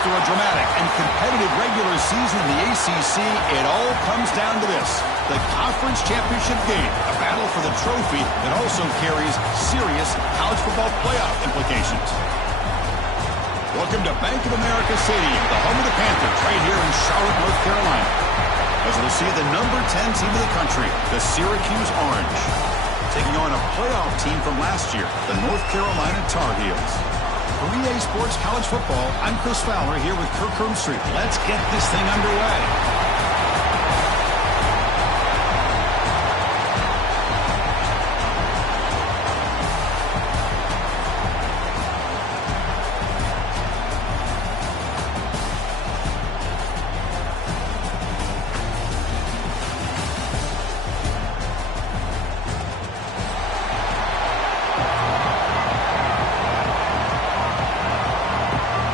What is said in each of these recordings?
After a dramatic and competitive regular season in the ACC, it all comes down to this: the conference championship game, a battle for the trophy that also carries serious college football playoff implications. Welcome to Bank of America Stadium, the home of the Panthers, right here in Charlotte, North Carolina, as we'll see the number 10 team of the country, the Syracuse Orange, taking on a playoff team from last year, the North Carolina Tar Heels. For EA Sports College Football, I'm Chris Fowler here with Kirk Herbstreit. Let's get this thing underway.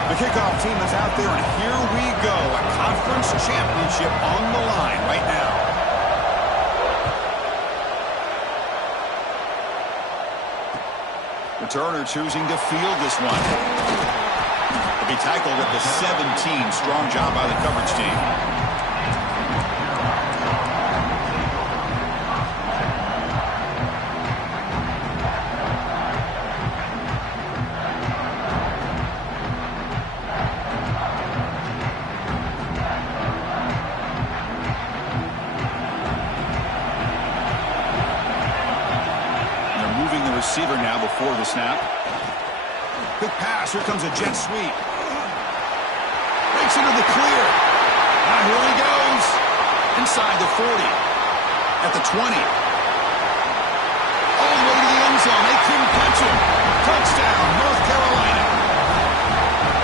The kickoff team is out there, and here we go. A conference championship on the line right now. Returner choosing to field this one. He'll be tackled at the 17. Strong job by the coverage team. Receiver now before the snap. Quick pass. Here comes a jet sweep. Breaks into the clear. Now here he goes. Inside the 40. At the 20. All the way to the end zone. They couldn't catch him. Touchdown, North Carolina.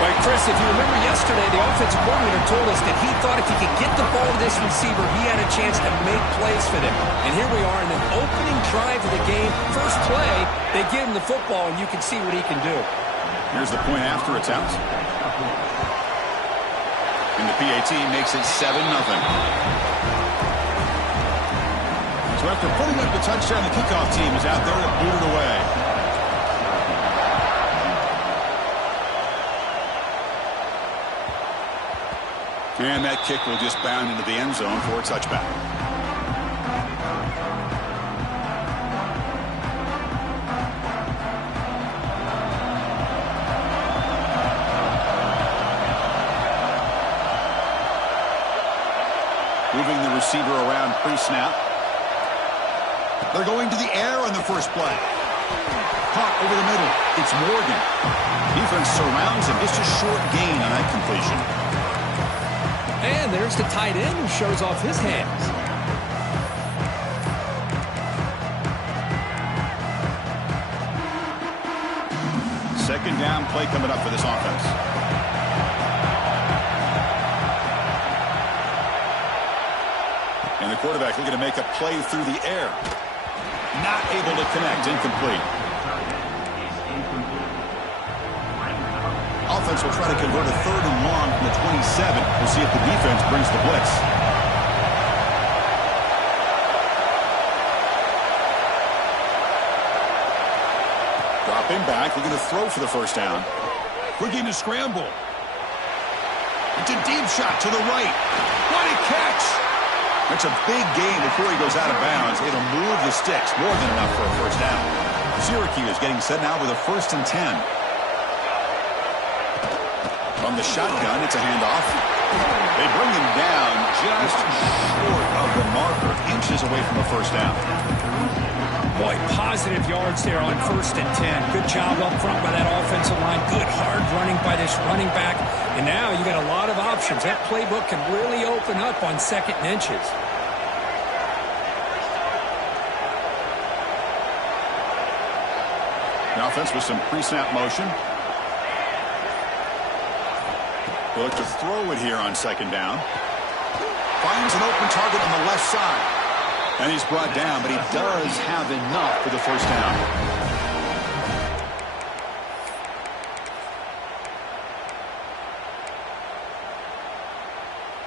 Right, Chris, if you remember yesterday, the offensive coordinator told us that he thought if he could get the ball to this receiver, he had a chance to make plays for them. And here we are in an opening drive of the game. First play, they give him the football, and you can see what he can do. Here's the point after attempt. And the PAT makes it 7-0. So after putting up the touchdown, the kickoff team is out there to boot it away. And that kick will just bound into the end zone for a touchback. Moving the receiver around pre-snap. They're going to the air on the first play. Caught over the middle. It's Morgan. Defense surrounds him. Just a short gain on that completion. And there's the tight end who shows off his hands. Second down play coming up for this offense. And the quarterback looking to make a play through the air. Not able to connect. Incomplete. Offense will try to convert a 3rd and long from the 27. We'll see if the defense brings the blitz. Dropping back, looking to throw for the first down. Looking to scramble. It's a deep shot to the right. What a catch! That's a big gain before he goes out of bounds. It'll move the sticks, more than enough for a first down. Syracuse getting set now with a 1st and 10. On the shotgun, it's a handoff. They bring him down just short of the marker, inches away from a first down. Boy, positive yards there on 1st and 10. Good job up front by that offensive line. Good hard running by this running back. And now you got a lot of options. That playbook can really open up on 2nd and inches. The offense with some pre-snap motion. They'll look to throw it here on 2nd down. Finds an open target on the left side. And he's brought down, but he does have enough for the first down.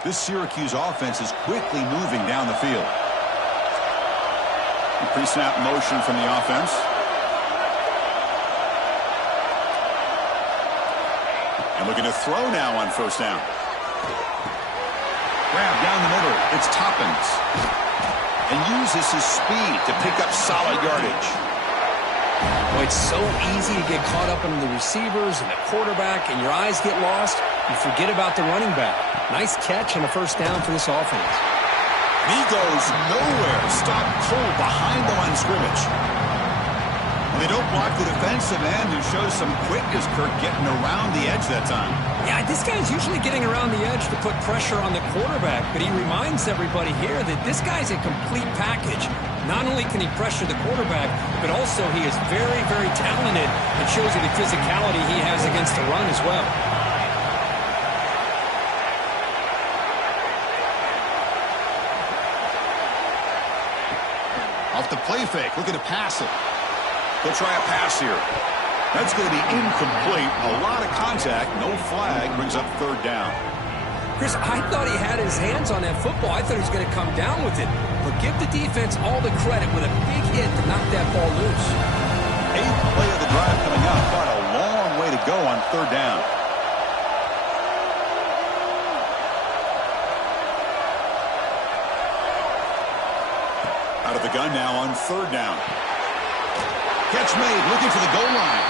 This Syracuse offense is quickly moving down the field. Pre-snap motion from the offense. And looking to throw now on first down. Grab down the middle. It's Toppins. And uses his speed to pick up solid yardage. Boy, it's so easy to get caught up in the receivers and the quarterback, and your eyes get lost. You forget about the running back. Nice catch and a first down for this offense. He goes nowhere. Stopped cold behind the line of scrimmage. They don't block the defensive end, who shows some quickness, Kirk, getting around the edge that time. Yeah, this guy's usually getting around the edge to put pressure on the quarterback, but he reminds everybody here that this guy's a complete package. Not only can he pressure the quarterback, but also he is very, very talented. It shows you the physicality he has against the run as well. Off the play fake, looking to pass it. He'll try a pass here. That's going to be incomplete. A lot of contact. No flag. Brings up third down. Chris, I thought he had his hands on that football. I thought he was going to come down with it. But give the defense all the credit with a big hit to knock that ball loose. 8th play of the drive coming up. Quite a long way to go on third down. Out of the gun now on third down. Catch made, looking for the goal line.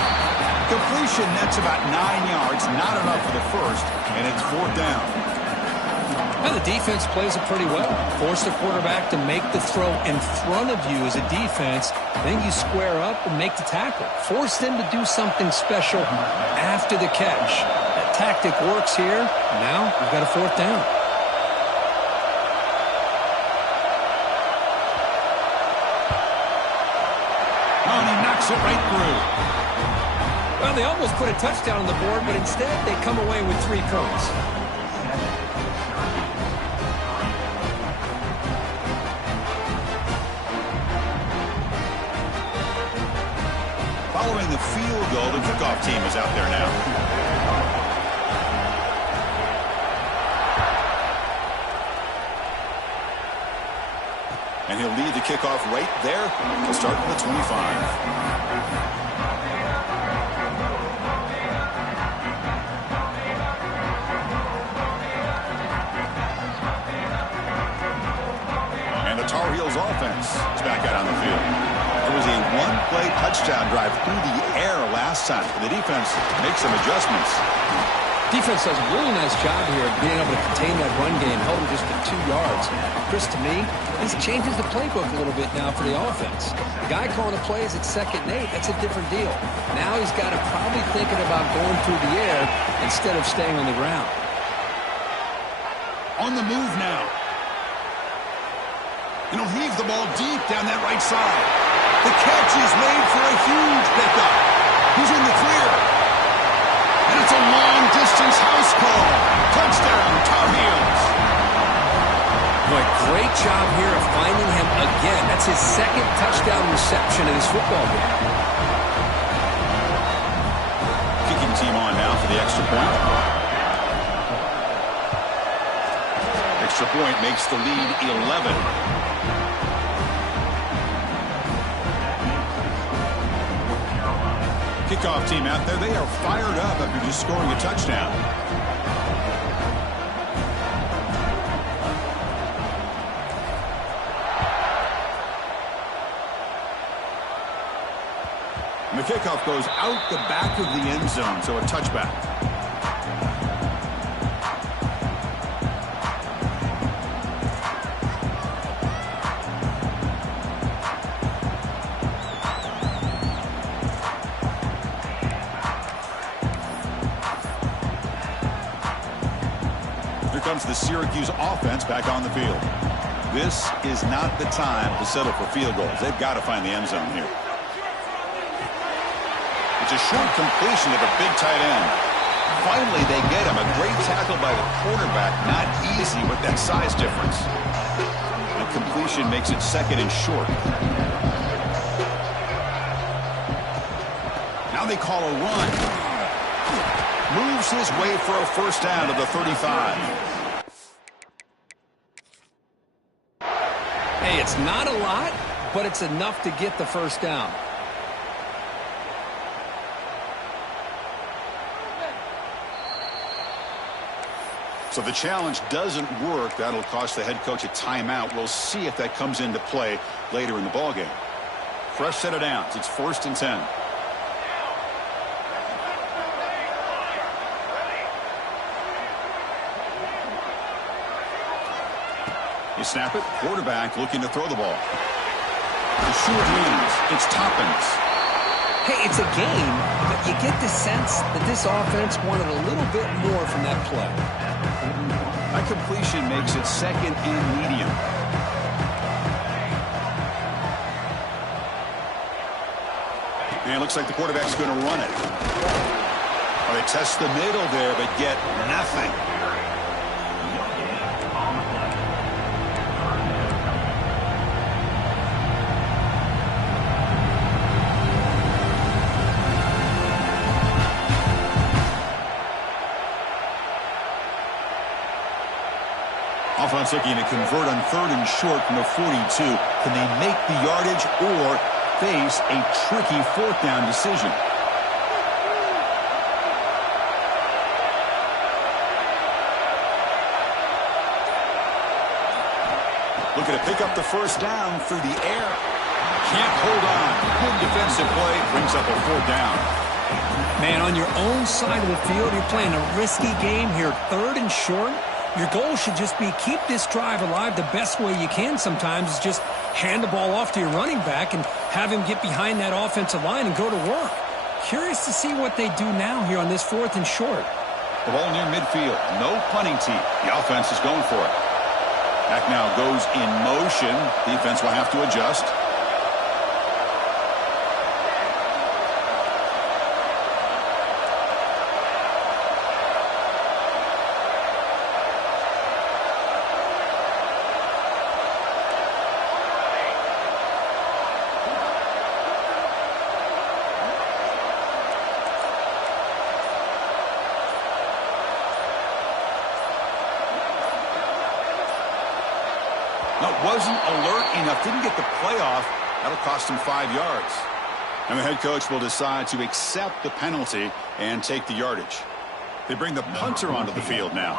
Completion nets about 9 yards, not enough for the first, and it's fourth down. Well, the defense plays it pretty well. Force the quarterback to make the throw in front of you as a defense. Then you square up and make the tackle. Force them to do something special after the catch. That tactic works here. Now we've got a fourth down. It right through. Well, they almost put a touchdown on the board, but instead they come away with 3 points. Following the field goal, the kickoff team is out there now. And he'll lead the kickoff right there to start from the 25. And the Tar Heels offense is back out on the field. There was a one-play touchdown drive through the air last time. The defense makes some adjustments. Defense does a really nice job here of being able to contain that run game, held him just to 2 yards. Chris, to me, this changes the playbook a little bit now for the offense. The guy calling the plays at 2nd and 8, that's a different deal. Now he's got to probably thinking about going through the air instead of staying on the ground. On the move now. And he'll heave the ball deep down that right side. The catch is made for a huge pickup. He's in the clear. And it's a long-distance house call. Touchdown, Tar Heels. Boy, great job here of finding him again. That's his 2nd touchdown reception in this football game. Kicking team on now for the extra point. Extra point makes the lead 11. Kickoff team out there, they are fired up after just scoring a touchdown. And the kickoff goes out the back of the end zone, so a touchback. Comes the Syracuse offense back on the field. This is not the time to settle for field goals. They've got to find the end zone here. It's a short completion of a big tight end. Finally, they get him. A great tackle by the quarterback. Not easy with that size difference. A incompletion makes it 2nd and short. Now they call a run. Moves his way for a first down to the 35. Hey, it's not a lot, but it's enough to get the first down. So the challenge doesn't work. That'll cost the head coach a timeout. We'll see if that comes into play later in the ballgame. Fresh set of downs. It's 1st and 10. You snap it. Quarterback looking to throw the ball. The short leads. It's Toppins. Hey, it's a game, but you get the sense that this offense wanted a little bit more from that play. That completion makes it 2nd and medium. And it looks like the quarterback's going to run it. Well, they test the middle there, but get nothing. Offense looking to convert on 3rd and short from the 42. Can they make the yardage or face a tricky 4th down decision? Looking to pick up the first down through the air. Can't hold on. Good defensive play. Brings up a 4th down. Man, on your own side of the field, you're playing a risky game here. 3rd and short. Your goal should just be keep this drive alive the best way you can sometimes is just hand the ball off to your running back and have him get behind that offensive line and go to work. Curious to see what they do now here on this 4th and short. The ball near midfield. No punting team. The offense is going for it. Back now goes in motion. Defense will have to adjust. No, wasn't alert enough. Didn't get the play off. That'll cost him 5 yards. And the head coach will decide to accept the penalty and take the yardage. They bring the punter onto the field now.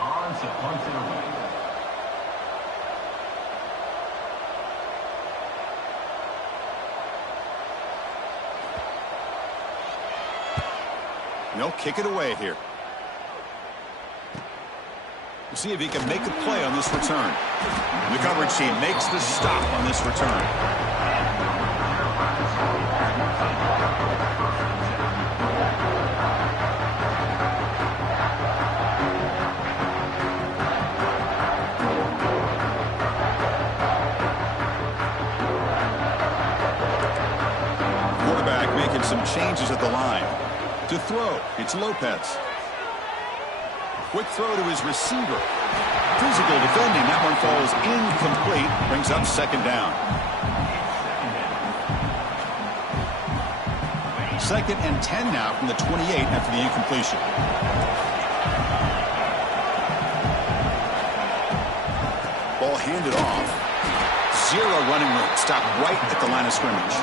And they'll kick it away here. We'll see if he can make a play on this return. The coverage team makes the stop on this return. Quarterback making some changes at the line. To throw, it's Lopez. Quick throw to his receiver. Physical defending. That one falls incomplete. Brings up 2nd down. 2nd and 10 now from the 28 after the incompletion. Ball handed off. 0 running room. Stopped right at the line of scrimmage.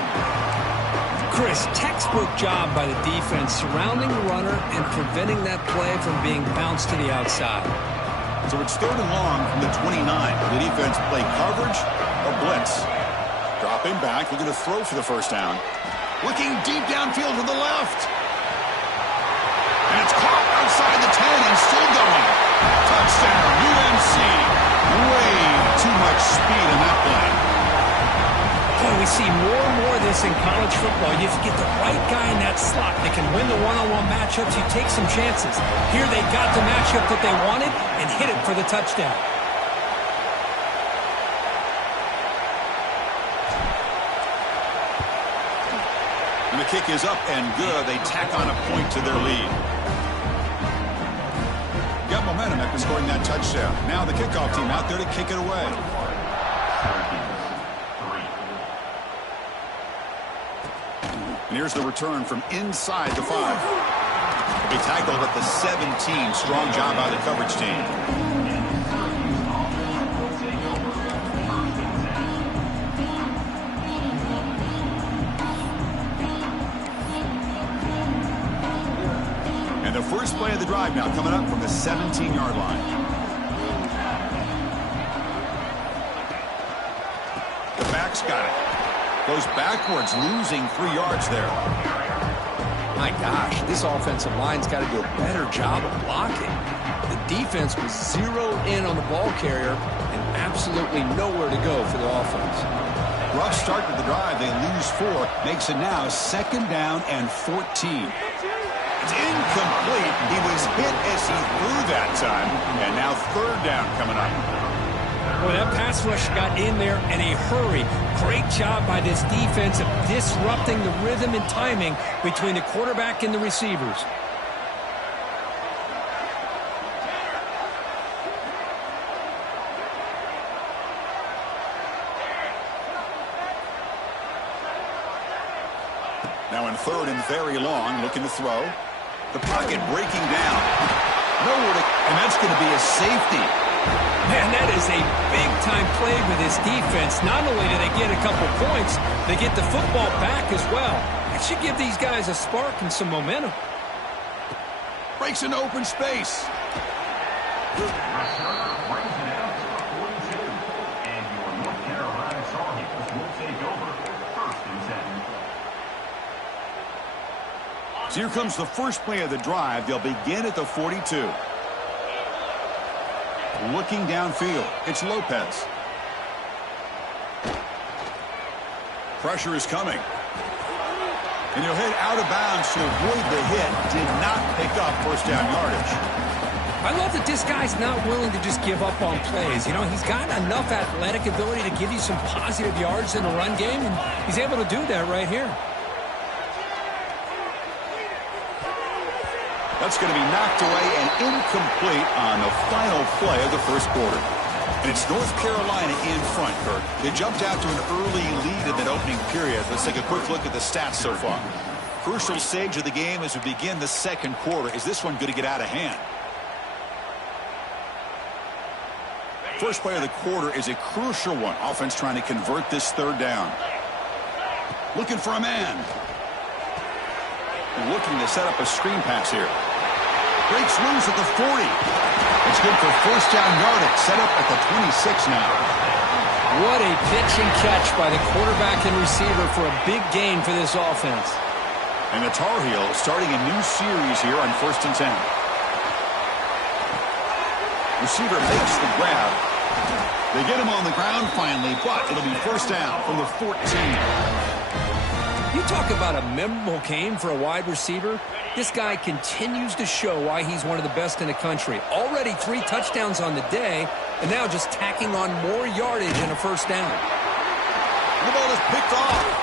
Chris, textbook job by the defense surrounding the runner and preventing that play from being bounced to the outside. So it's 3rd and long from the 29. The defense play coverage or blitz. Dropping back, looking to throw for the first down. Looking deep downfield to the left. And it's caught outside the 10 and still going. Touchdown, UNC. Way too much speed in that play. Boy, we see more and more of this in college football. You have to get the right guy in that slot that can win the one-on-one matchups. You take some chances. Here they got the matchup that they wanted and hit it for the touchdown. And the kick is up and good. They tack on a point to their lead. Got momentum after scoring that touchdown. Now the kickoff team out there to kick it away. And here's the return from inside the 5. He tackled at the 17. Strong job by the coverage team. And the first play of the drive now coming up from the 17-yard line. The back's got it. Goes backwards, losing 3 yards there. My gosh, this offensive line's got to do a better job of blocking. The defense was zeroed in on the ball carrier and absolutely nowhere to go for the offense. Rough start to the drive. They lose 4. Makes it now 2nd down and 14. It's incomplete. He was hit as he threw that time. And now 3rd down coming up. Boy, that pass rush got in there in a hurry. Great job by this defense of disrupting the rhythm and timing between the quarterback and the receivers. Now in 3rd and very long, looking to throw. The pocket breaking down. Nowhere to, and that's going to be a safety. Man, that is a big-time play for this defense. Not only do they get a couple points, they get the football back as well. That should give these guys a spark and some momentum. Breaks into open space. So here comes the first play of the drive. They'll begin at the 42. Looking downfield, it's Lopez. Pressure is coming. And he'll head out of bounds to avoid the hit. Did not pick up first down yardage. I love that this guy's not willing to just give up on plays. You know, he's got enough athletic ability to give you some positive yards in the run game, and he's able to do that right here. That's going to be knocked away and incomplete on the final play of the first quarter. And it's North Carolina in front, Kurt. They jumped out to an early lead in that opening period. Let's take a quick look at the stats so far. Crucial stage of the game as we begin the second quarter. Is this one going to get out of hand? First play of the quarter is a crucial one. Offense trying to convert this 3rd down. Looking for a man. Looking to set up a screen pass here. Breaks loose at the 40. It's good for first down yardage. Set up at the 26 now. What a pitch and catch by the quarterback and receiver for a big gain for this offense. And the Tar Heels starting a new series here on 1st and 10. Receiver makes the grab. They get him on the ground finally, but it'll be first down from the 14. You talk about a memorable game for a wide receiver. This guy continues to show why he's one of the best in the country. Already 3 touchdowns on the day, and now just tacking on more yardage in a first down. The ball is picked off.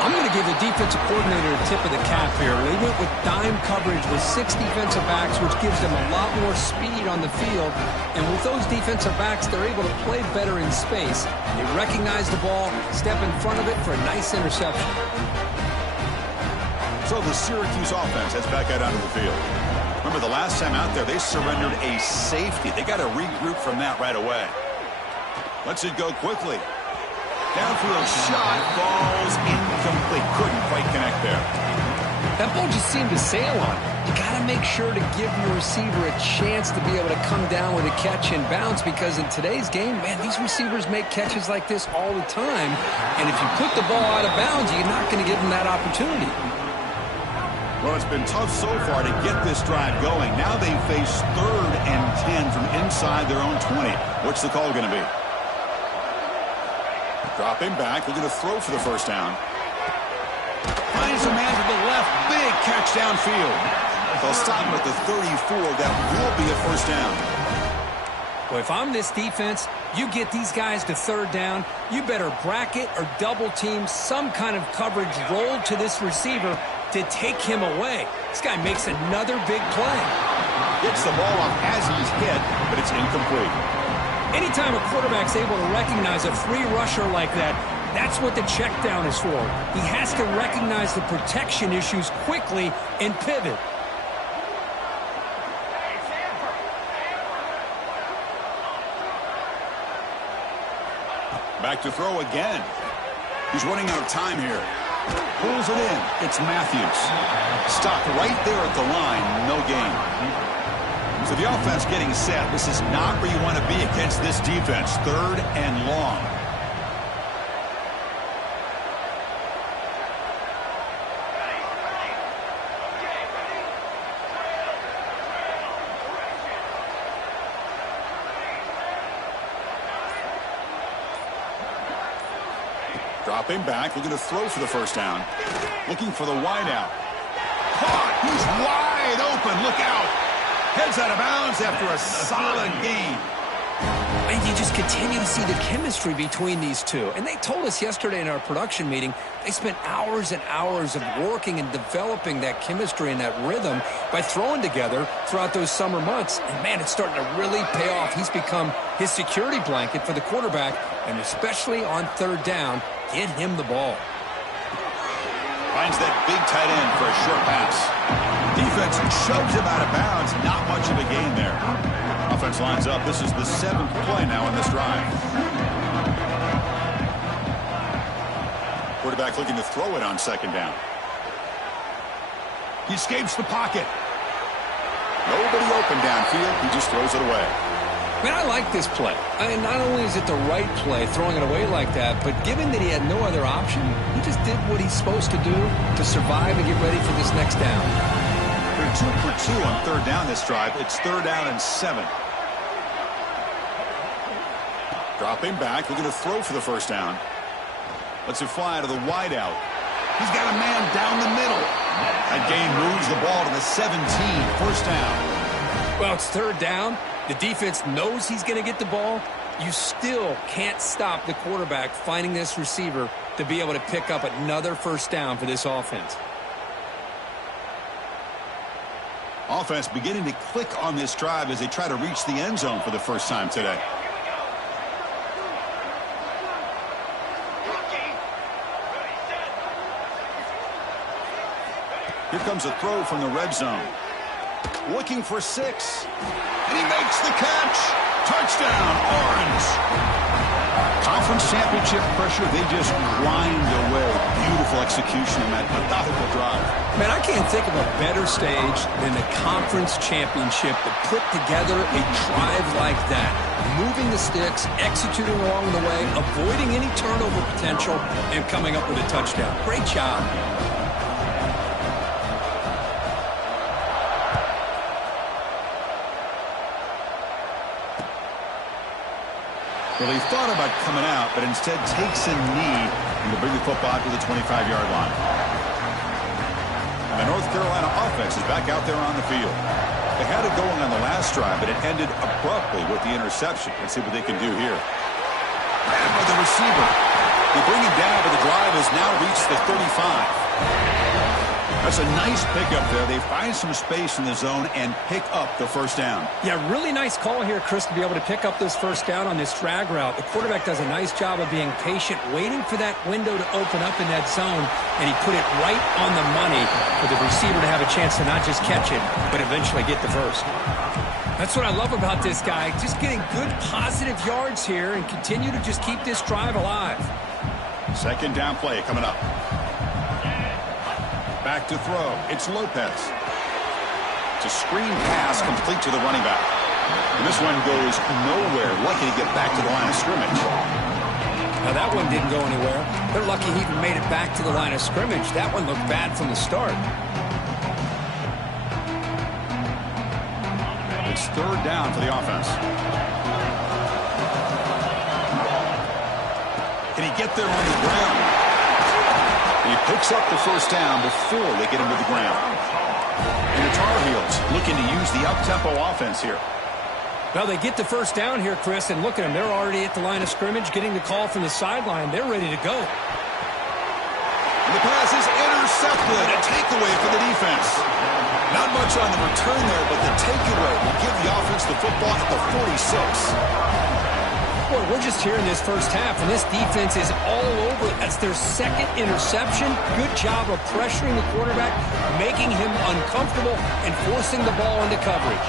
I'm going to give the defensive coordinator a tip of the cap here. They went with dime coverage with 6 defensive backs, which gives them a lot more speed on the field. And with those defensive backs, they're able to play better in space. They recognize the ball, step in front of it for a nice interception. So the Syracuse offense heads back out onto the field. Remember, the last time out there, they surrendered a safety. They got to regroup from that right away. Lets it go quickly. Downfield shot, falls incomplete. Couldn't quite connect there. That ball just seemed to sail on it. You got to make sure to give your receiver a chance to be able to come down with a catch and bounce, because in today's game, man, these receivers make catches like this all the time. And if you put the ball out of bounds, you're not going to give them that opportunity. Well, it's been tough so far to get this drive going. Now they face 3rd and 10 from inside their own 20. What's the call going to be? Dropping back, looking to throw for the first down. Finds a man to the left, big catch downfield. They'll stop him at the 34. That will be a first down. Well, if I'm this defense, you get these guys to 3rd down, you better bracket or double team some kind of coverage roll to this receiver to take him away. This guy makes another big play. Gets the ball off as he's hit, but it's incomplete. Anytime a quarterback's able to recognize a free rusher like that, That's what the check down is for. He has to recognize the protection issues quickly and pivot. Back to throw again. He's running out of time here. Pulls it in. It's Matthews. Stopped right there at the line. No gain. So the offense getting set. This is not where you want to be against this defense. 3rd and long. Dropping back, looking to throw for the first down. Looking for the wideout. Caught! He's wide open. Look out! Heads out of bounds after a solid gain. And you just continue to see the chemistry between these two. And they told us yesterday in our production meeting, they spent hours and hours of working and developing that chemistry and that rhythm by throwing together throughout those summer months. And, man, it's starting to really pay off. He's become his security blanket for the quarterback, and especially on 3rd down, get him the ball. Finds that big tight end for a short pass. Defense shoves him out of bounds. Not much of a gain there. Offense lines up. This is the 7th play now in this drive. Quarterback looking to throw it on 2nd down. He escapes the pocket. Nobody open downfield. He just throws it away. Man, I like this play. I mean, not only is it the right play, throwing it away like that, but given that he had no other option, he just did what he's supposed to do to survive and get ready for this next down. They're 2 for 2 on 3rd down this drive. It's 3rd down and 7. Dropping back, looking to throw for the first down. Lets it fly to the wideout. He's got a man down the middle. That gain moves the ball to the 17. First down. Well, it's 3rd down. The defense knows he's going to get the ball. You still can't stop the quarterback finding this receiver to be able to pick up another first down for this offense. Offense beginning to click on this drive as they try to reach the end zone for the first time today. Here comes a throw from the red zone. Looking for 6. And he makes the catch. Touchdown, Orange. Conference championship pressure, they just grind away. Beautiful execution on that methodical drive. Man, I can't think of a better stage than the conference championship to put together a drive like that. Moving the sticks, executing along the way, avoiding any turnover potential, and coming up with a touchdown. Great job. Well, he thought about coming out, but instead takes a knee and will bring the football to the 25-yard line. And the North Carolina offense is back out there on the field. They had it going on the last drive, but it ended abruptly with the interception. Let's see what they can do here. Grabbed by the receiver. They bring him down, but the drive has now reached the 35. That's a nice pickup there. They find some space in the zone and pick up the first down. Yeah, really nice call here, Chris, to be able to pick up this first down on this drag route. The quarterback does a nice job of being patient, waiting for that window to open up in that zone, and he put it right on the money for the receiver to have a chance to not just catch it, but eventually get the first. That's what I love about this guy, just getting good positive yards here and continue to just keep this drive alive. 2nd down play coming up. Back to throw. It's Lopez. It's a screen pass complete to the running back. And this one goes nowhere. Lucky to get back to the line of scrimmage. Now that one didn't go anywhere. They're lucky he even made it back to the line of scrimmage. That one looked bad from the start. It's 3rd down for the offense. Can he get there on the ground? He picks up the first down before they get him to the ground. And the Tar Heels looking to use the up-tempo offense here. Well, they get the first down here, Chris, and look at them. They're already at the line of scrimmage, getting the call from the sideline. They're ready to go. And the pass is intercepted. A takeaway for the defense. Not much on the return there, but the takeaway will give the offense the football at the 46. Boy, we're just here in this first half, and this defense is all over. That's their second interception. Good job of pressuring the quarterback, making him uncomfortable, and forcing the ball into coverage.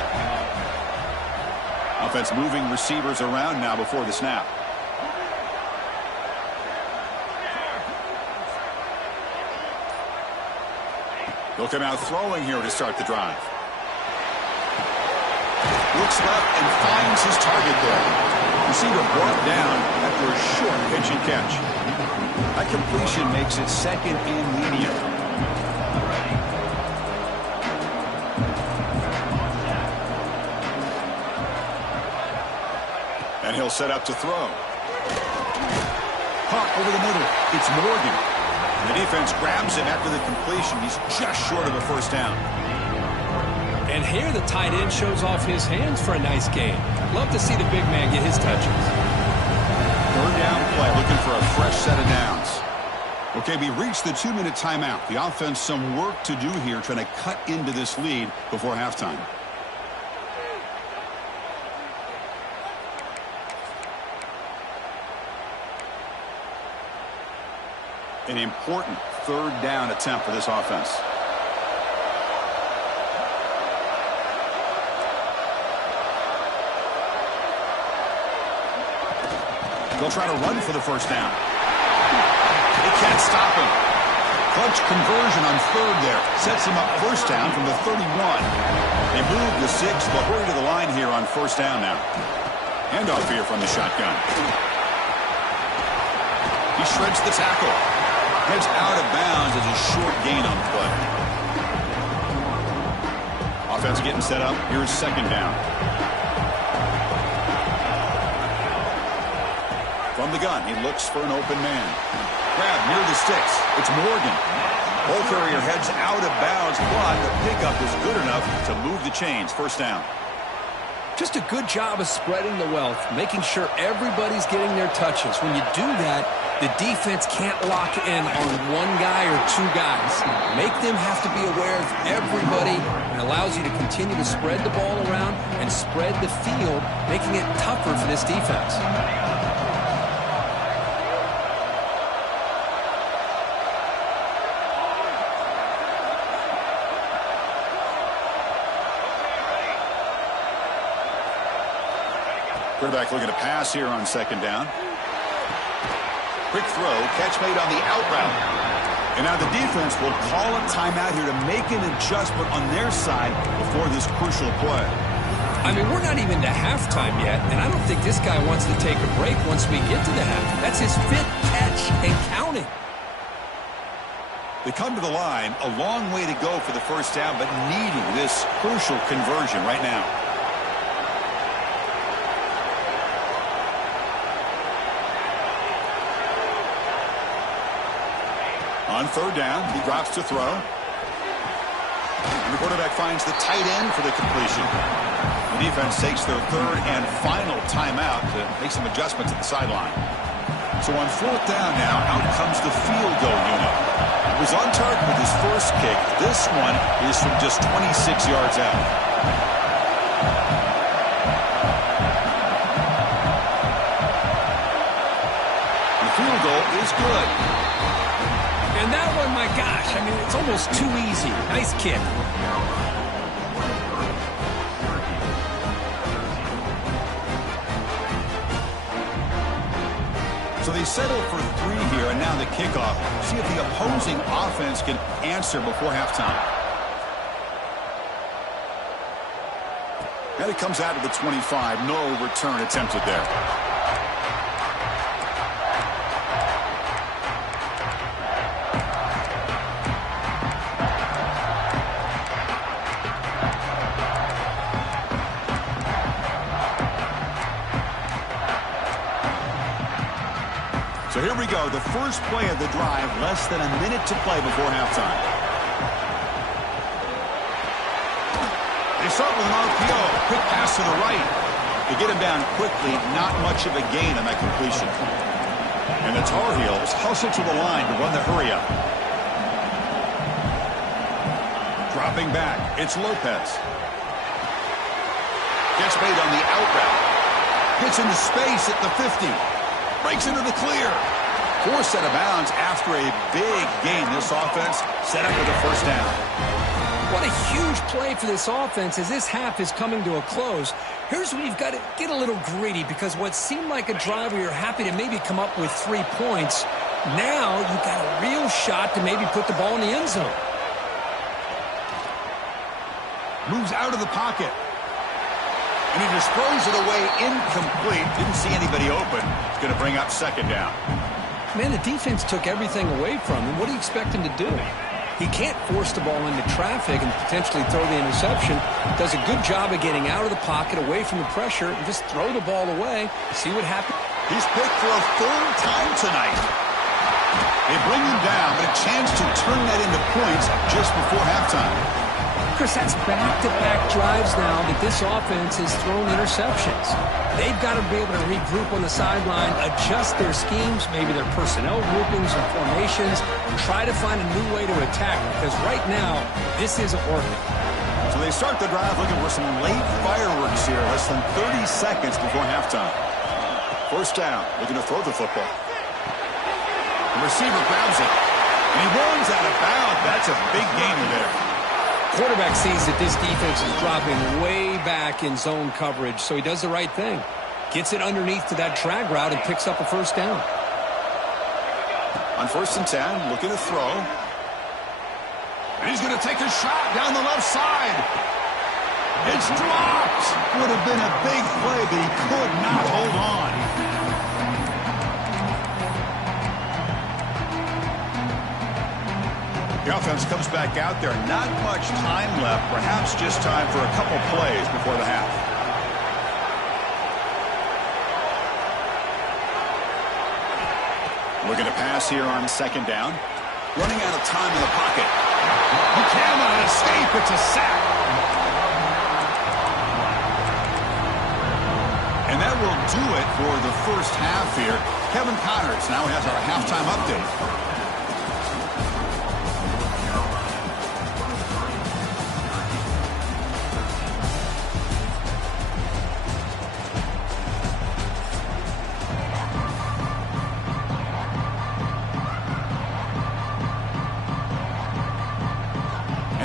Offense moving receivers around now before the snap. They'll come out throwing here to start the drive. Looks left and finds his target there. Receiver brought down after a short pitch and catch. That completion makes it second and medium. And he'll set up to throw. Pop over the middle. It's Morgan. And the defense grabs him after the completion. He's just short of a first down. And here the tight end shows off his hands for a nice gain. Love to see the big man get his touches. Third down play, looking for a fresh set of downs. Okay, we reached the 2-minute timeout. The offense some work to do here, trying to cut into this lead before halftime. An important third down attempt for this offense. They'll try to run for the first down. They can't stop him. Clutch conversion on third there. Sets him up first down from the 31. They move the 6, but hurry to the line here on first down now. Handoff here from the shotgun. He shreds the tackle. Heads out of bounds as a short gain on the play. Offense getting set up. Here's second down. From the gun, he looks for an open man. Grab near the sticks. It's Morgan. Ball carrier heads out of bounds, but the pickup is good enough to move the chains. First down. Just a good job of spreading the wealth, making sure everybody's getting their touches. When you do that, the defense can't lock in on one guy or two guys. Make them have to be aware of everybody. It allows you to continue to spread the ball around and spread the field, making it tougher for this defense. Quarterback looking to pass here on second down. Quick throw, catch made on the out route. And now the defense will call a timeout here to make an adjustment on their side before this crucial play. I mean, we're not even to halftime yet, and I don't think this guy wants to take a break once we get to the half. That's his fifth catch and counting. They come to the line, a long way to go for the first down, but needing this crucial conversion right now. On third down, he drops to throw. And the quarterback finds the tight end for the completion. The defense takes their third and final timeout to make some adjustments at the sideline. So on fourth down now, out comes the field goal unit. It was on target with his first kick. This one is from just 26 yards out. The field goal is good. And that one, my gosh, I mean, it's almost too easy. Nice kick. So they settle for 3 here, and now the kickoff. See if the opposing offense can answer before halftime. And it comes out of the 25. No return attempted there. So here we go, the first play of the drive, less than a minute to play before halftime. They start with an RPO, quick pass to the right. They get him down quickly, not much of a gain on that completion. And the Tar Heels hustle to the line to run the hurry-up. Dropping back, it's Lopez. Gets made on the out route. Gets into space at the 50. Breaks into the clear. Forced out of bounds after a big gain. This offense set up with a first down. What a huge play for this offense as this half is coming to a close. Here's where you've got to get a little greedy, because what seemed like a drive where you're happy to maybe come up with 3 points, now you've got a real shot to maybe put the ball in the end zone. Moves out of the pocket. And he just throws it away incomplete. Didn't see anybody open. It's going to bring up second down. Man, the defense took everything away from him. What do you expect him to do? He can't force the ball into traffic and potentially throw the interception. Does a good job of getting out of the pocket, away from the pressure, and just throw the ball away. See what happens. He's picked for a third time tonight. They bring him down, but a chance to turn that into points just before halftime. Chris, that's back-to-back drives now that this offense has thrown interceptions. They've got to be able to regroup on the sideline, adjust their schemes, maybe their personnel groupings or formations, try to find a new way to attack, because right now, this isn't working. So they start the drive looking for some late fireworks here, less than 30 seconds before halftime. First down, looking to throw the football. The receiver grabs it, and he runs out of bounds. That's a big gainer there. Quarterback sees that this defense is dropping way back in zone coverage, so he does the right thing. Gets it underneath to that drag route and picks up a first down. On 1st and 10, looking to throw. And he's going to take a shot down the left side. It's dropped. Would have been a big play, but he could not hold on. The offense comes back out there. Not much time left. Perhaps just time for a couple plays before the half. Looking to pass here on second down. Running out of time in the pocket. You cannot escape. It's a sack. And that will do it for the first half here. Kevin Connors now has our halftime update.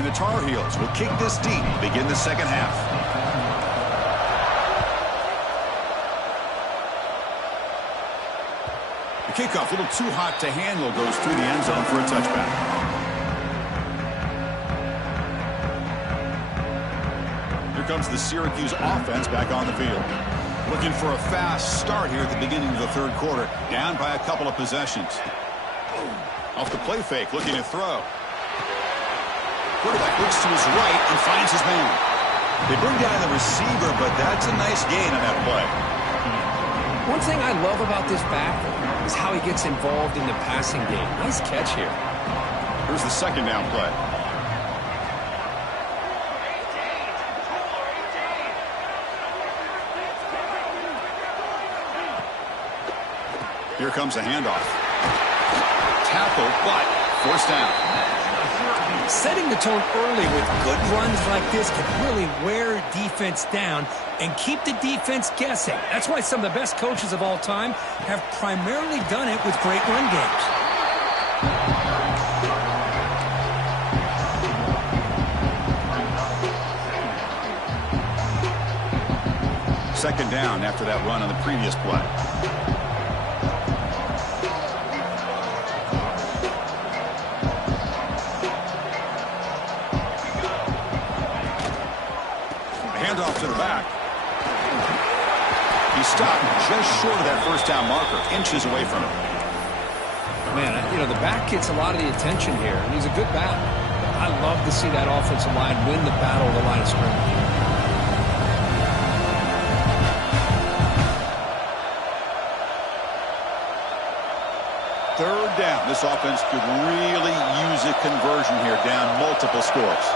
The Tar Heels will kick this deep to begin the second half. The kickoff, a little too hot to handle, goes through the end zone for a touchback. Here comes the Syracuse offense back on the field. Looking for a fast start here at the beginning of the third quarter. Down by a couple of possessions. Off the play fake, looking to throw. Quarterback looks to his right and finds his man. They bring down the receiver, but that's a nice gain on that play. One thing I love about this back is how he gets involved in the passing game. Nice catch here. Here's the second down play. Here comes a handoff. Tackle, but forced down. Setting the tone early with good runs like this can really wear defense down and keep the defense guessing. That's why some of the best coaches of all time have primarily done it with great run games. Second down after that run on the previous play. Handoff to the back. He stopped just short of that first down marker, inches away from him. Man, you know, the back gets a lot of the attention here, and he's a good back. I love to see that offensive line win the battle of the line of scrimmage. Third down. This offense could really use a conversion here, down multiple scores.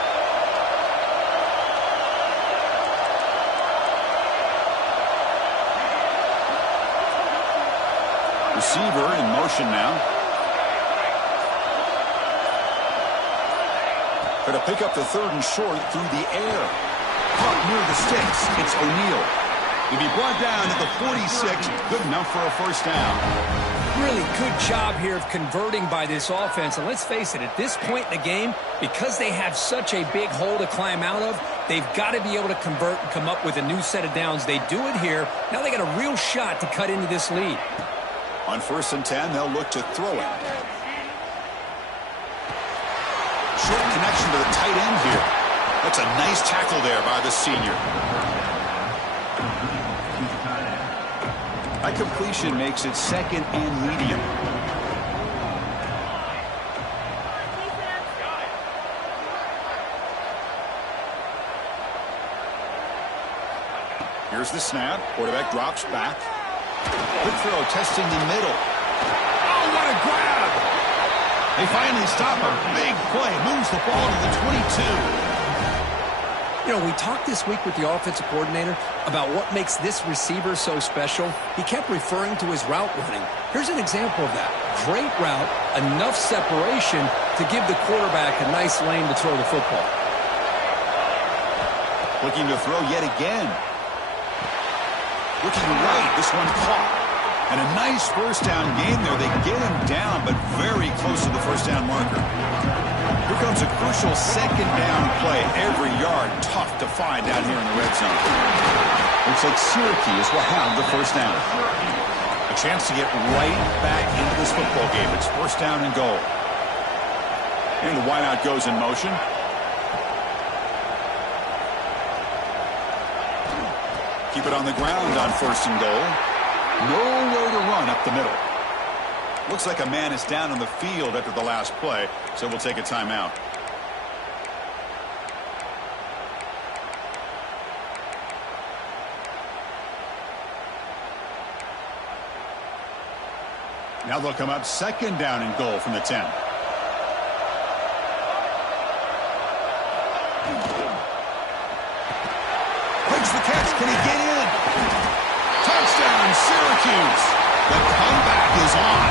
Receiver in motion now. Going to pick up the third and short through the air. Caught near the sticks. It's O'Neal. He'll be brought down at the 46. Good enough for a first down. Really good job here of converting by this offense. And let's face it, at this point in the game, because they have such a big hole to climb out of, they've got to be able to convert and come up with a new set of downs. They do it here. Now they got a real shot to cut into this lead. On 1st and 10, they'll look to throw it. Short connection to the tight end here. That's a nice tackle there by the senior. High completion makes it 2nd and medium. Here's the snap. Quarterback drops back. Quick throw, testing the middle. Oh, what a grab! They finally stop him. Big play. Moves the ball to the 22. You know, we talked this week with the offensive coordinator about what makes this receiver so special. He kept referring to his route running. Here's an example of that. Great route, enough separation to give the quarterback a nice lane to throw the football. Looking to throw yet again. Looking right. This one caught. And a nice first down game there. They get him down, but very close to the first down marker. Here comes a crucial 2nd down play. Every yard tough to find down here in the red zone. Looks like Syracuse will have the first down. A chance to get right back into this football game. It's 1st down and goal. And the wideout goes in motion. Keep it on the ground on 1st and goal. Nowhere to run up the middle. Looks like a man is down on the field after the last play, so we'll take a timeout. Now they'll come up 2nd down and goal from the 10. Breaks the catch. Can he get in? Touchdown, Syracuse. The comeback is on.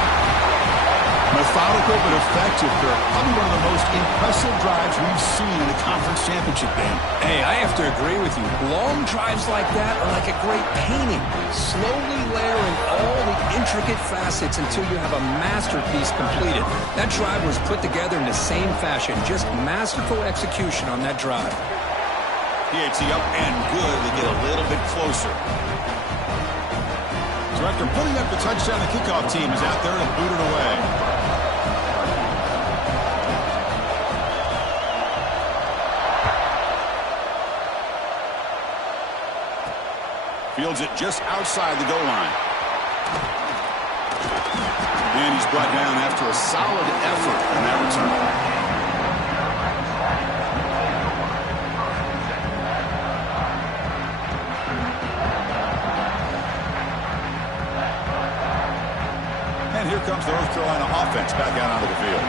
Methodical but effective. They're probably one of the most impressive drives we've seen in a conference championship game. Hey, I have to agree with you. Long drives like that are like a great painting. Slowly layering all the intricate facets until you have a masterpiece completed. That drive was put together in the same fashion. Just masterful execution on that drive. PAT up and good to get a little bit closer. So after putting up the touchdown, the kickoff team is out there to boot it away. Fields it just outside the goal line. And he's brought down after a solid effort on that return. And here comes the North Carolina offense back out onto the field.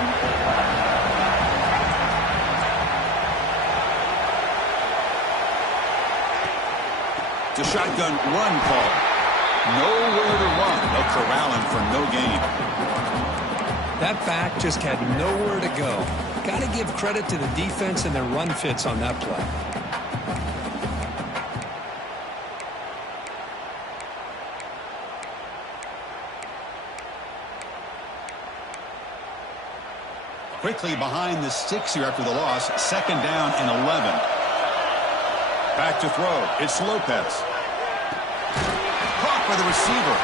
It's a shotgun run call. Nowhere to run. They'll corral him for no gain. That back just had nowhere to go. Got to give credit to the defense and their run fits on that play. Quickly behind the sticks here after the loss. 2nd down and 11. Back to throw. It's Lopez. Caught by the receiver.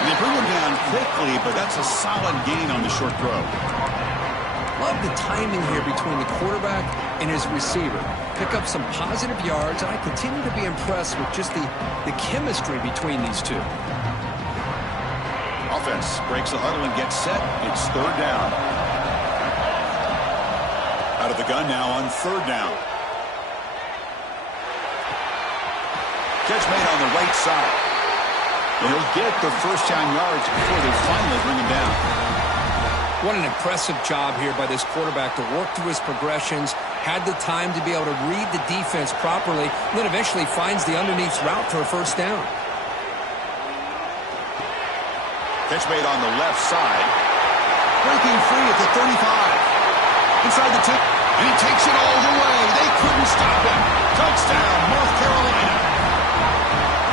And they bring him down quickly, but that's a solid gain on the short throw. Love the timing here between the quarterback and his receiver. Pick up some positive yards, and I continue to be impressed with just the chemistry between these two. Offense breaks the huddle and gets set. It's 3rd down. Out of the gun now on 3rd down. Catch made on the right side. And he'll get the first down yards before they finally bring him down. What an impressive job here by this quarterback to work through his progressions, had the time to be able to read the defense properly, and then eventually finds the underneath route for a first down. Catch made on the left side. Breaking free at the 35. Inside the 10. And he takes it all the way. They couldn't stop him. Touchdown, North Carolina.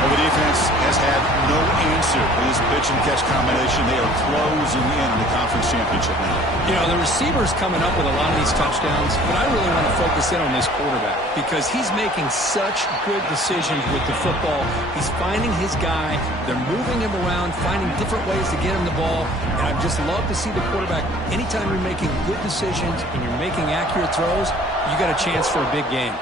Well, The defense has had no answer for this pitch and catch combination. They are closing in the conference championship now. You know, the receiver's coming up with a lot of these touchdowns, but I really want to focus in on this quarterback because he's making such good decisions with the football. He's finding his guy. They're moving him around, finding different ways to get him the ball. And I just love to see the quarterback. Anytime you're making good decisions and you're making accurate throws, you got a chance for a big game.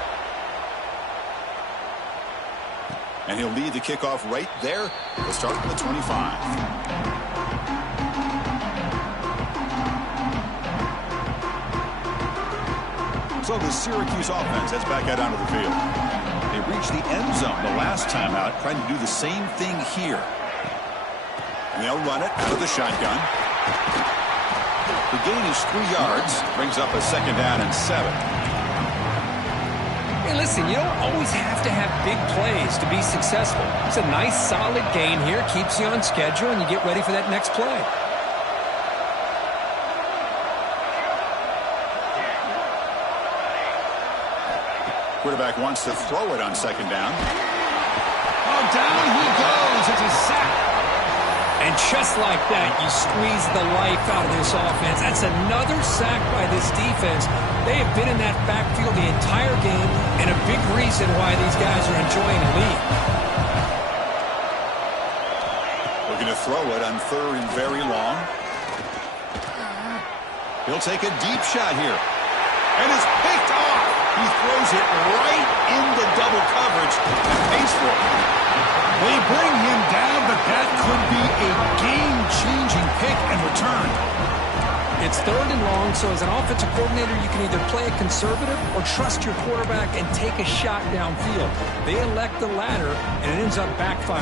And he'll lead the kickoff right there. We'll start from the 25. So the Syracuse offense heads back out onto the field. They reached the end zone the last time out, trying to do the same thing here. And they'll run it out of the shotgun. The gain is 3 yards, brings up a second down and 7. Hey, listen, you don't always have to have big plays to be successful. It's a nice, solid gain here. Keeps you on schedule, and you get ready for that next play. Quarterback wants to throw it on second down. Oh, down he goes. It's a sack. And just like that, you squeeze the life out of this offense. That's another sack by this defense. They have been in that backfield the entire game, and a big reason why these guys are enjoying the lead. Looking to throw it on third and very long. He'll take a deep shot here. And it's picked off. He throws it right into double coverage and pays for it. They bring him down, but that could be a game-changing pick and return. It's third and long, so as an offensive coordinator, you can either play it conservative or trust your quarterback and take a shot downfield. They elect the latter, and it ends up backfiring.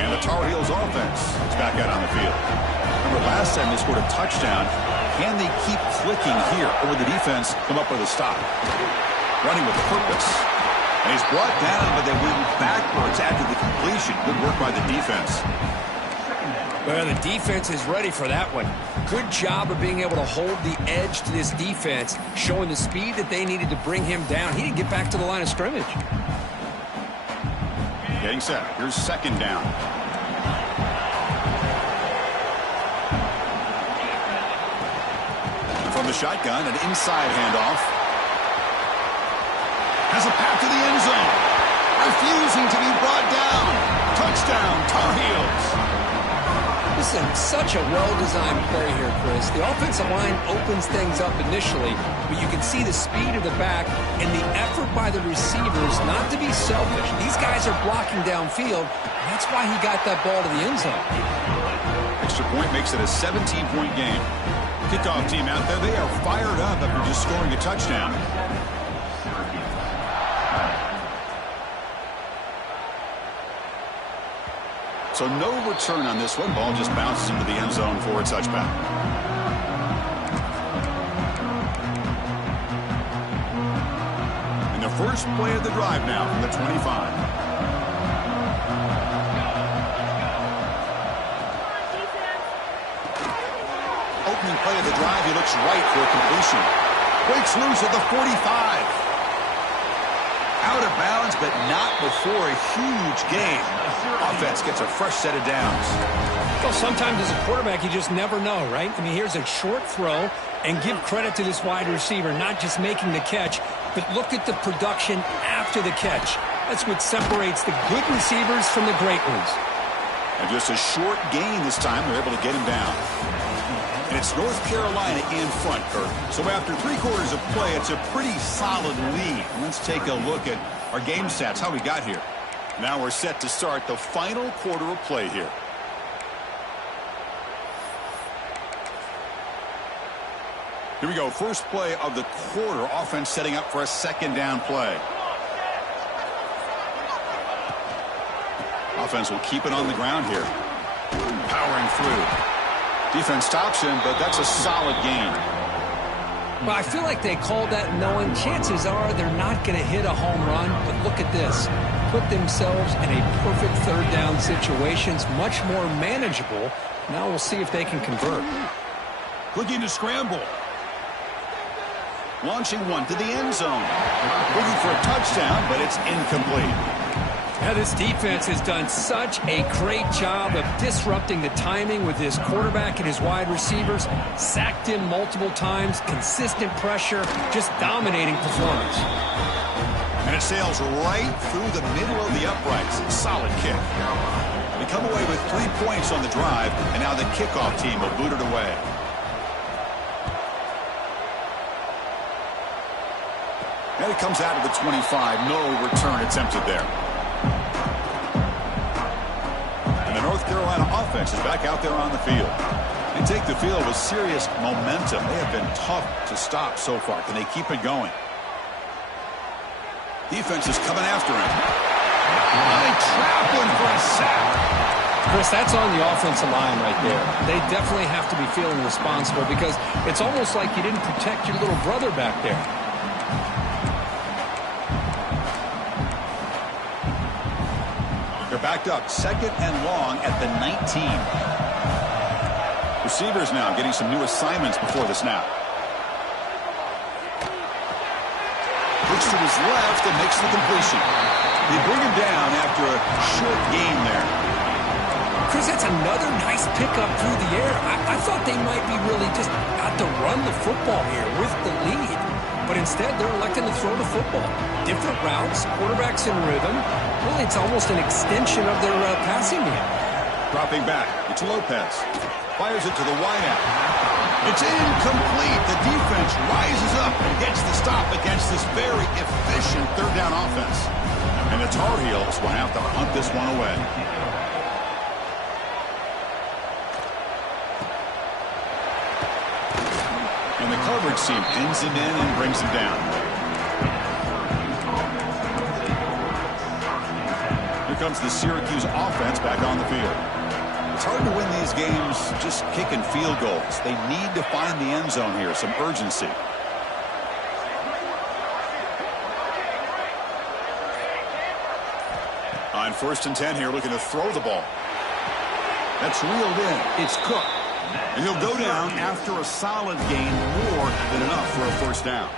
And the Tar Heels offense is back out on the field. Remember, last time they scored a touchdown. Can they keep clicking here, or will the defense come up with a stop? Running with purpose. And he's brought down, but they went backwards after the completion. Good work by the defense. Well, the defense is ready for that one. Good job of being able to hold the edge to this defense, showing the speed that they needed to bring him down. He didn't get back to the line of scrimmage. Getting set. Here's second down. From the shotgun, an inside handoff. Has a path to the end zone. Refusing to be brought down. Touchdown, Tar Heels. This is such a well-designed play here, Chris. The offensive line opens things up initially, but you can see the speed of the back and the effort by the receivers not to be selfish. These guys are blocking downfield, and that's why he got that ball to the end zone. Extra point makes it a 17-point game. Kickoff team out there, they are fired up after just scoring a touchdown. So no return on this one. Ball just bounces into the end zone for a touchback. And the first play of the drive now from the 25. Opening play of the drive, he looks right for a completion. Breaks loose at the 45. Out of bounds, but not before a huge gain. Offense gets a fresh set of downs. Well, sometimes as a quarterback, you just never know, right? I mean, here's a short throw, and give credit to this wide receiver, not just making the catch, but look at the production after the catch. That's what separates the good receivers from the great ones. And just a short gain this time, they're able to get him down. And it's North Carolina in front, Kurt. So after 3 quarters of play, it's a pretty solid lead. Let's take a look at our game stats, how we got here. Now we're set to start the final quarter of play here. Here we go, first play of the quarter. Offense setting up for a second down play. Offense will keep it on the ground here. Powering through. Defense stops him, but that's a solid gain. Well, I feel like they called that knowing chances are they're not going to hit a home run, but look at this. Put themselves in a perfect third down situation. It's much more manageable. Now we'll see if they can convert. Looking to scramble. Launching one to the end zone. Looking for a touchdown, but it's incomplete. Now, this defense has done such a great job of disrupting the timing with his quarterback and his wide receivers. Sacked him multiple times, consistent pressure, just dominating performance. And it sails right through the middle of the uprights. Solid kick. They come away with 3 points on the drive, and now the kickoff team will boot it away. And it comes out of the 25. No return attempted there. And the North Carolina offense is back out there on the field. They take the field with serious momentum. They have been tough to stop so far. Can they keep it going? Defense is coming after him. They trap him for a sack. Chris, that's on the offensive line right there. They definitely have to be feeling responsible because it's almost like you didn't protect your little brother back there. They're backed up, 2nd and long at the 19. Receivers now getting some new assignments before the snap. Looks to his left and makes the completion. They bring him down after a short gain there. Chris, that's another nice pickup through the air. I thought they might be really just out to run the football here with the lead. But instead, they're electing to throw the football. Different routes, quarterbacks in rhythm. Really, it's almost an extension of their passing game. Dropping back, it's Lopez. Fires it to the wideout. It's incomplete. The defense rises up and gets the stop against this very efficient 3rd down offense. And the Tar Heels will have to punt this one away. And the coverage team pins him in and brings him down. Here comes the Syracuse offense back on the field. It's hard to win these games just kicking field goals. They need to find the end zone here, some urgency. On 1st and 10 here, looking to throw the ball. That's reeled in. It's Cook. And he'll go down after a solid gain, more than enough for a 1st down.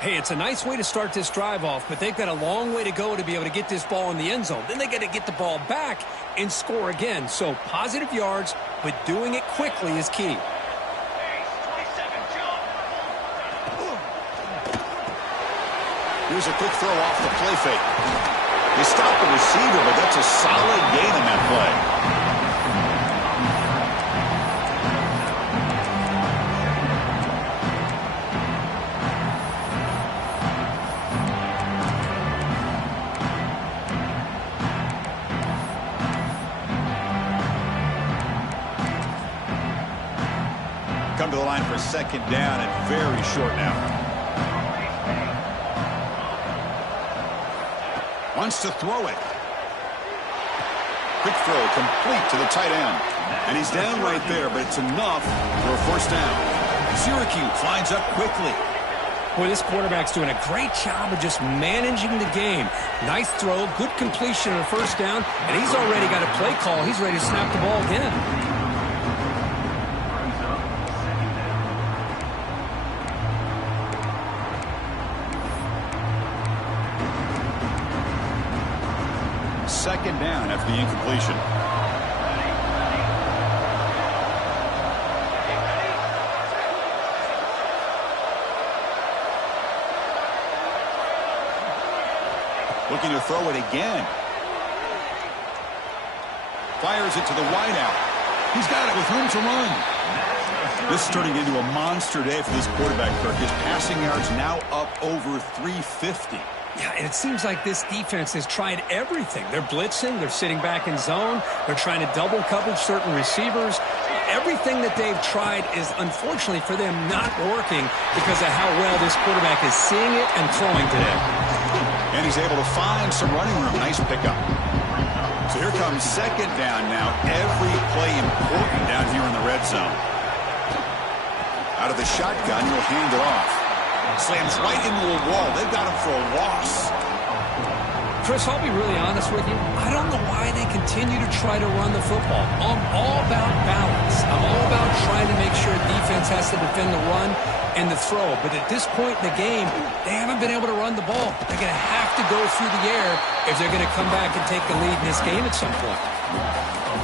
Hey, it's a nice way to start this drive off, but they've got a long way to go to be able to get this ball in the end zone. Then they got to get the ball back and score again. So positive yards, but doing it quickly is key. Here's a quick throw off the play fake. They stop the receiver, but that's a solid gain in that play. Come to the line for 2nd down and very short now. Wants to throw it. Quick throw complete to the tight end. And he's down right there, but it's enough for a 1st down. Syracuse lines up quickly. Boy, this quarterback's doing a great job of just managing the game. Nice throw, good completion on a 1st down, and he's already got a play call. He's ready to snap the ball again. Second down after the incompletion. Looking to throw it again. Fires it to the wideout. He's got it with room to run. This is turning into a monster day for this quarterback, Kirk. His passing yards now up over 350. Yeah, and it seems like this defense has tried everything. They're blitzing. They're sitting back in zone. They're trying to double coverage certain receivers. Everything that they've tried is, unfortunately for them, not working because of how well this quarterback is seeing it and throwing today. And he's able to find some running room. Nice pickup. So here comes 2nd down now. Every play important down here in the red zone. Out of the shotgun, he'll hand it off. Slams right into a wall. They've got him for a loss. Chris, I'll be really honest with you. I don't know why they continue to try to run the football. I'm all about balance. I'm all about trying trying to make sure defense has to defend the run and the throw. But at this point in the game, they haven't been able to run the ball. They're going to have to go through the air if they're going to come back and take the lead in this game at some point.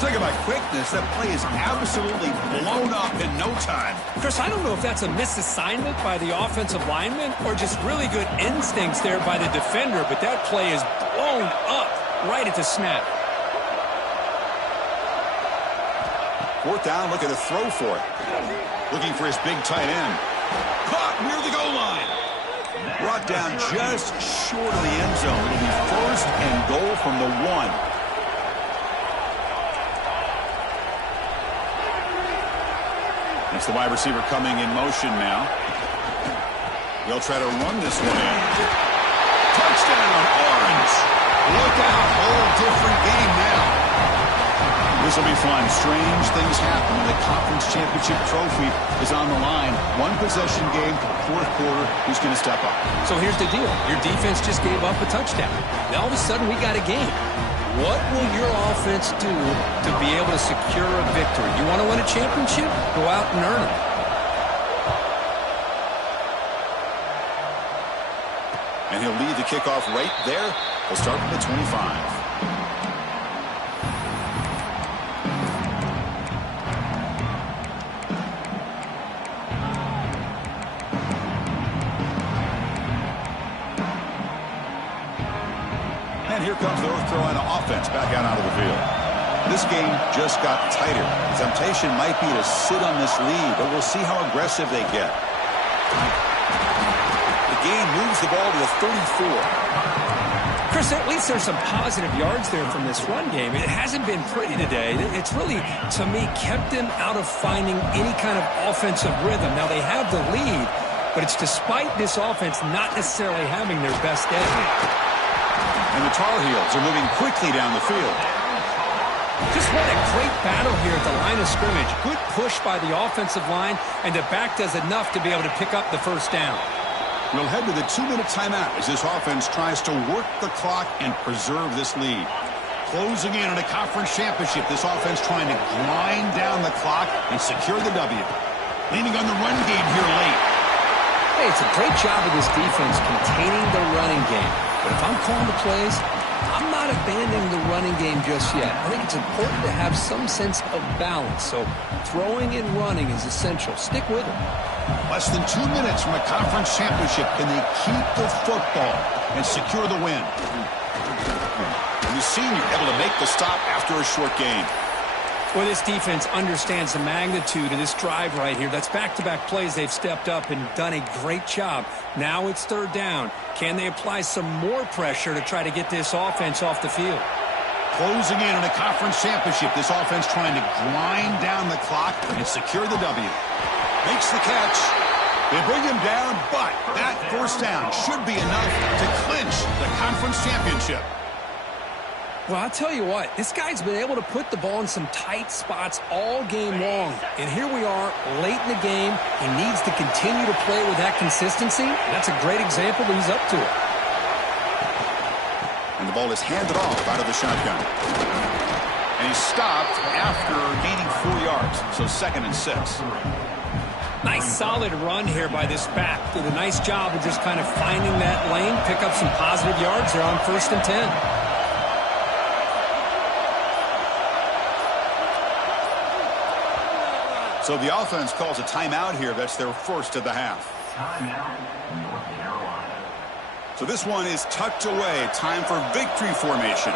Talking about quickness, that play is absolutely blown up in no time. Chris, I don't know if that's a misassignment by the offensive lineman or just really good instincts there by the defender, but that play is blown up right at the snap. Fourth down, looking to throw for it. Looking for his big tight end. Caught near the goal line. Brought down just short of the end zone. It'll be first and goal from the 1. It's the wide receiver coming in motion now. They'll try to run this one in. Touchdown, Orange. Look out, whole different game now. This will be fun. Strange things happen when the conference championship trophy is on the line. One possession game, fourth quarter. Who's going to step up? So here's the deal. Your defense just gave up a touchdown. Now all of a sudden we got a game. What will your offense do to be able to secure a victory? You want to win a championship? Go out and earn it. And he'll lead the kickoff right there. He'll start from the 25. And here comes the North Carolina offense back out onto the field. This game just got tighter. The temptation might be to sit on this lead, but we'll see how aggressive they get. The game moves the ball to the 34. Chris, at least there's some positive yards there from this run game. It hasn't been pretty today. It's really, to me, kept them out of finding any kind of offensive rhythm. Now, they have the lead, but it's despite this offense not necessarily having their best day. And the Tar Heels are moving quickly down the field. Just what a great battle here at the line of scrimmage. Good push by the offensive line, and the back does enough to be able to pick up the first down. We'll head to the 2-minute timeout as this offense tries to work the clock and preserve this lead. Closing in on a conference championship, this offense trying to grind down the clock and secure the W. Leaning on the run game here late. Hey, it's a great job of this defense containing the running game. But if I'm calling the plays, I'm not abandoning the running game just yet. I think it's important to have some sense of balance. So throwing and running is essential. Stick with it. Less than 2 minutes from a conference championship. Can they keep the football and secure the win? And the senior able to make the stop after a short gain. Well, this defense understands the magnitude of this drive right here. That's back-to-back plays. They've stepped up and done a great job. Now it's third down. Can they apply some more pressure to try to get this offense off the field? Closing in on a conference championship. This offense trying to grind down the clock and secure the W. Makes the catch. They bring him down, but that first down should be enough to clinch the conference championship. Well, I'll tell you what, this guy's been able to put the ball in some tight spots all game long. And here we are, late in the game. He needs to continue to play with that consistency. That's a great example that he's up to it. And the ball is handed off out of the shotgun. And he's stopped after gaining 4 yards, so 2nd and 6. Nice solid run here by this back. Did a nice job of just kind of finding that lane, pick up some positive yards there on 1st and 10. So the offense calls a timeout here. That's their first of the half. So this one is tucked away. Time for victory formation.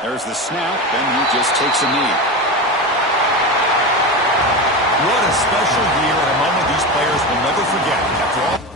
There's the snap, and he just takes a knee. What a special year and a moment these players will never forget. After all...